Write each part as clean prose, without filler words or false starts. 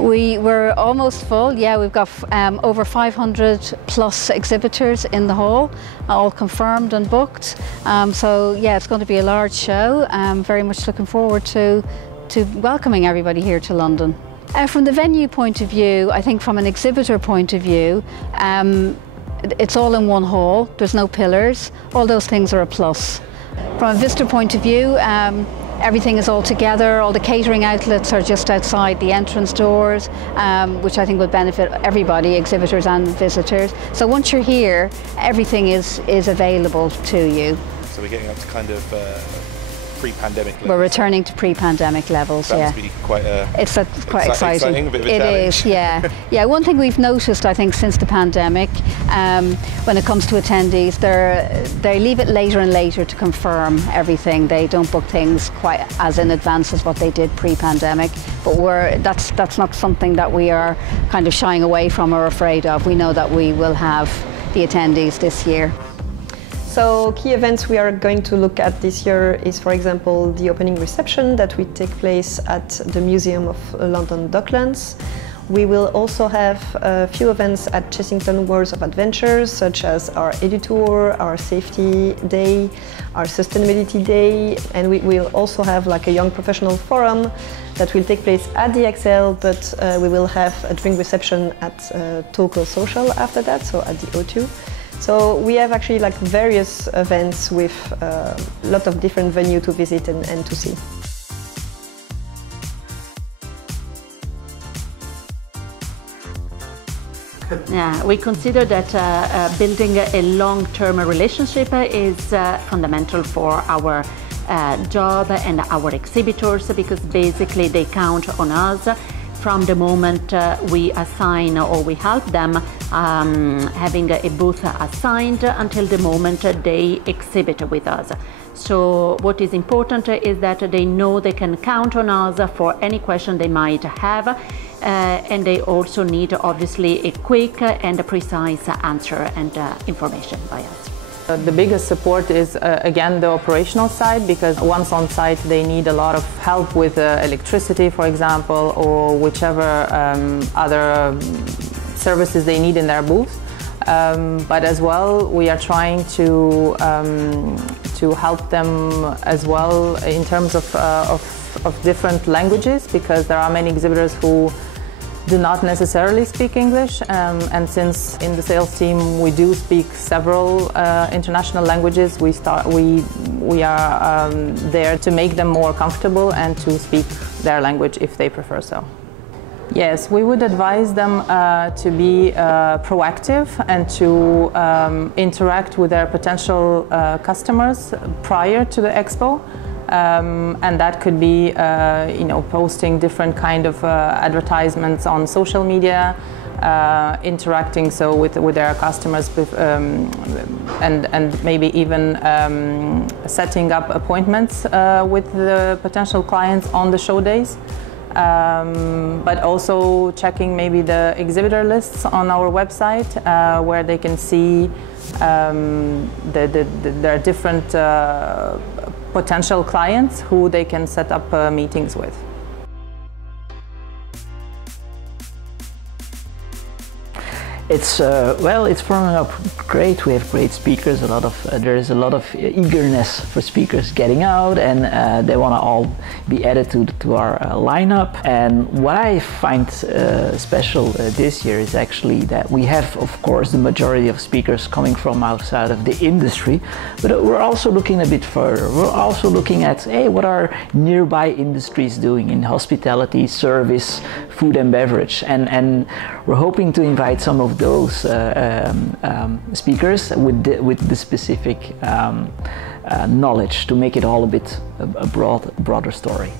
We're almost full, yeah. We've got over 500 plus exhibitors in the hall, all confirmed and booked. So yeah, it's going to be a large show. I'm very much looking forward to welcoming everybody here to London. From the venue point of view, I think from an exhibitor point of view, it's all in one hall, there's no pillars, all those things are a plus. From a visitor point of view, everything is all together, all the catering outlets are just outside the entrance doors, which I think will benefit everybody, exhibitors and visitors. So once you're here, everything is available to you. So we're getting up to kind of pre-pandemic levels. We're returning to pre-pandemic levels, that yeah. Must be quite it's quite exciting. A bit of a challenge. Is, yeah. Yeah, one thing we've noticed, I think, since the pandemic, when it comes to attendees, they leave it later and later to confirm everything. They don't book things quite as in advance as what they did pre-pandemic. But that's not something that we are kind of shying away from or afraid of. We know that we will have the attendees this year. So key events we are going to look at this year is, for example, the opening reception that will take place at the Museum of London Docklands. We will also have a few events at Chessington Worlds of Adventures, such as our Edu Tour, our Safety Day, our Sustainability Day, and we will also have like a Young Professional Forum that will take place at the XL, but we will have a drink reception at Toco Social after that, so at the O2. So we have actually like various events with a lot of different venues to visit and to see. Yeah, we consider that building a long-term relationship is fundamental for our job and our exhibitors, because basically they count on us from the moment we assign or we help them having a booth assigned until the moment they exhibit with us. So what is important is that they know they can count on us for any question they might have, and they also need obviously a quick and a precise answer and information by us. The biggest support is again the operational side, because once on site they need a lot of help with electricity, for example, or whichever other services they need in their booth. But as well, we are trying to help them as well in terms of different languages, because there are many exhibitors who do not necessarily speak English, and since in the sales team we do speak several international languages, we are there to make them more comfortable and to speak their language if they prefer so. Yes, we would advise them to be proactive and to interact with their potential customers prior to the expo. And that could be, you know, posting different kind of advertisements on social media, interacting so with their customers, and maybe even setting up appointments with the potential clients on the show days. But also checking maybe the exhibitor lists on our website, where they can see there are different potential clients who they can set up meetings with. It's well, it's forming up great. We have great speakers. There is a lot of eagerness for speakers getting out, and they want to all be added to our lineup. And what I find special this year is actually that we have, of course, the majority of speakers coming from outside of the industry, but we're also looking a bit further. We're also looking at, hey, what are nearby industries doing in hospitality, service, food and beverage, and we're hoping to invite some of those speakers with the specific knowledge to make it all a bit a broader story.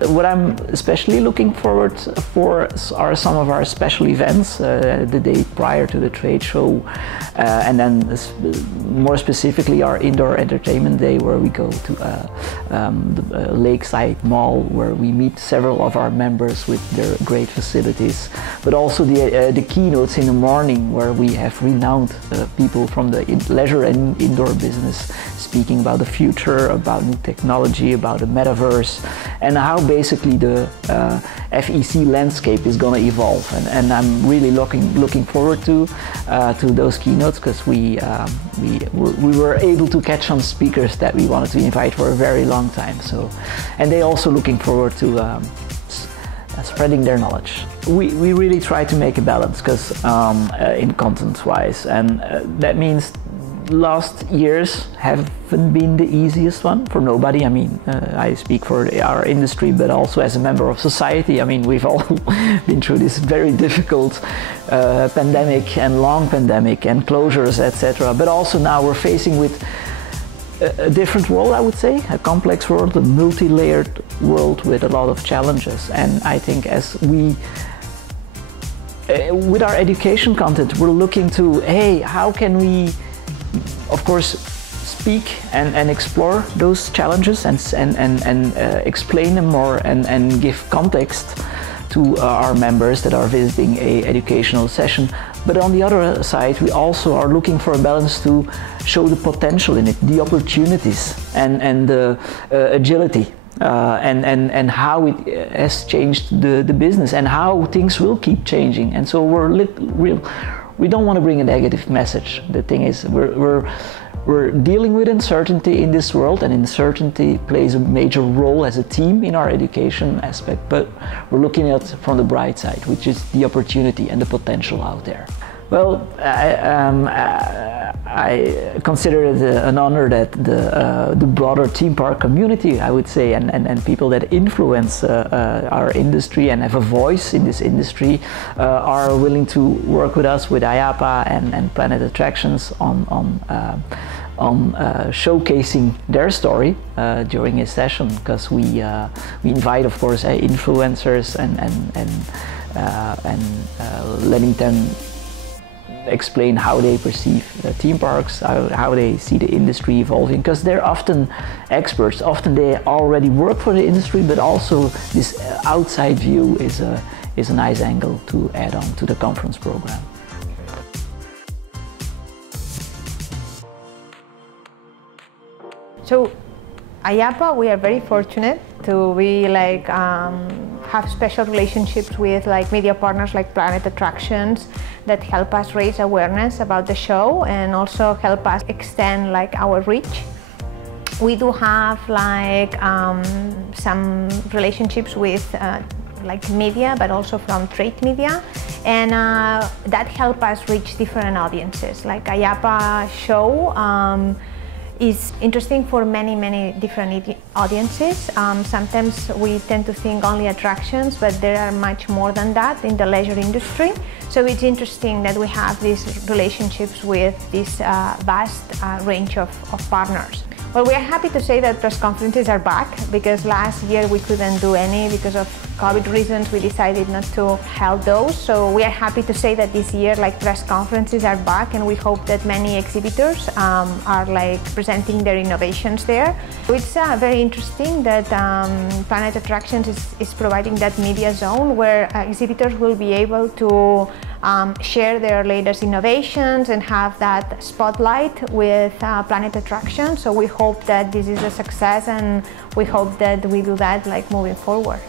What I'm especially looking forward for are some of our special events the day prior to the trade show, and then more specifically our indoor entertainment day, where we go to the Lakeside Mall, where we meet several of our members with their great facilities, but also the keynotes in the morning, where we have renowned people from the leisure and indoor business speaking about the future, about new technology, about the metaverse, and how basically the FEC landscape is going to evolve, and I'm really looking forward to those keynotes, because we were able to catch some speakers that we wanted to invite for a very long time. So, and they also looking forward to spreading their knowledge. We really try to make a balance, because in content-wise, and that means last years haven't been the easiest one for nobody. I mean, I speak for our industry, but also as a member of society. I mean, we've all been through this very difficult pandemic and long pandemic and closures, etc. But also now we're facing with a different world, I would say, a complex world, a multi-layered world with a lot of challenges. And I think as we, with our education content, we're looking to, hey, how can we, of course, speak and explore those challenges and explain them more and give context to our members that are visiting a educational session. But on the other side, we also are looking for a balance to show the potential in it, the opportunities and the agility and how it has changed the business and how things will keep changing. And so we don't want to bring a negative message. The thing is, we're dealing with uncertainty in this world, and uncertainty plays a major role as a team in our education aspect, but we're looking at it from the bright side, which is the opportunity and the potential out there. Well, I consider it an honor that the broader theme park community, I would say, and people that influence our industry and have a voice in this industry are willing to work with us, with IAAPA and Planet Attractions on showcasing their story during a session, because we invite, of course, influencers and letting them explain how they perceive theme parks, how they see the industry evolving, because they're often experts. Often they already work for the industry, but also this outside view is a nice angle to add on to the conference program. So, IAAPA, we are very fortunate to be have special relationships with media partners like Planet Attractions that help us raise awareness about the show and also help us extend our reach. We do have some relationships with media, but also from trade media, and that help us reach different audiences. IAAPA show is interesting for many different audiences. Sometimes we tend to think only attractions, but there are much more than that in the leisure industry. So it's interesting that we have these relationships with this vast range of partners. Well, we are happy to say that press conferences are back, because last year we couldn't do any because of COVID reasons. We decided not to hold those. So we are happy to say that this year press conferences are back, and we hope that many exhibitors are presenting their innovations there. So it's very interesting that Planet Attractions is providing that media zone where exhibitors will be able to share their latest innovations and have that spotlight with Planet Attractions. So we hope that this is a success, and we hope that we do that moving forward.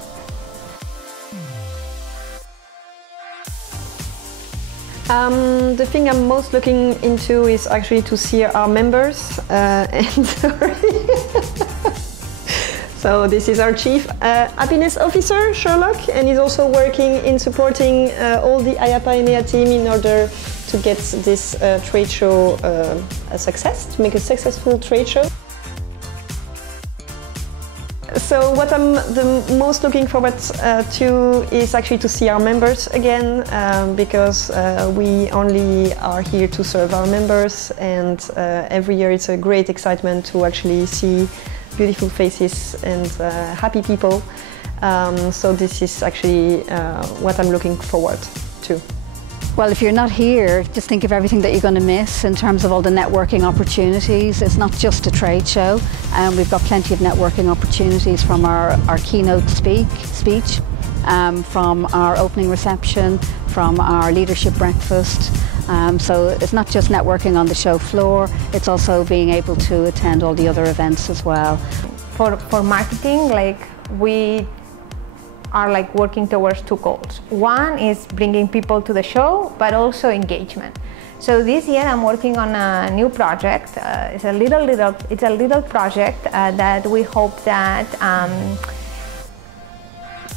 The thing I'm most looking into is actually to see our members and So this is our Chief Happiness Officer, Sherlock, and he's also working in supporting all the IAAPA EMEA team in order to get this trade show a success, to make a successful trade show. So what I'm the most looking forward to is actually to see our members again, because we only are here to serve our members, and every year it's a great excitement to actually see beautiful faces and happy people. So this is actually what I'm looking forward to. Well, if you're not here, just think of everything that you're going to miss in terms of all the networking opportunities. It's not just a trade show, and we've got plenty of networking opportunities from our keynote speech, from our opening reception, from our leadership breakfast. So it's not just networking on the show floor, it's also being able to attend all the other events as well. For marketing, we are like working towards two goals. One is bringing people to the show, but also engagement. So this year I'm working on a new project. It's a little project that we hope that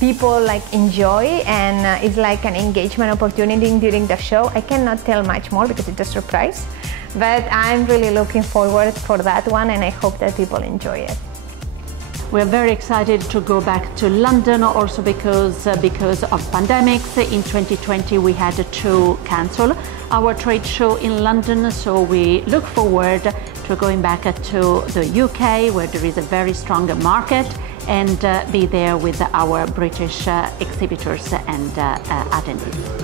people like enjoy, and it's like an engagement opportunity during the show. I cannot tell much more because it's a surprise, but I'm really looking forward for that one, and I hope that people enjoy it. We're very excited to go back to London, also because of pandemics. In 2020 we had to cancel our trade show in London, so we look forward to going back to the UK, where there is a very strong market, and be there with our British exhibitors and attendees.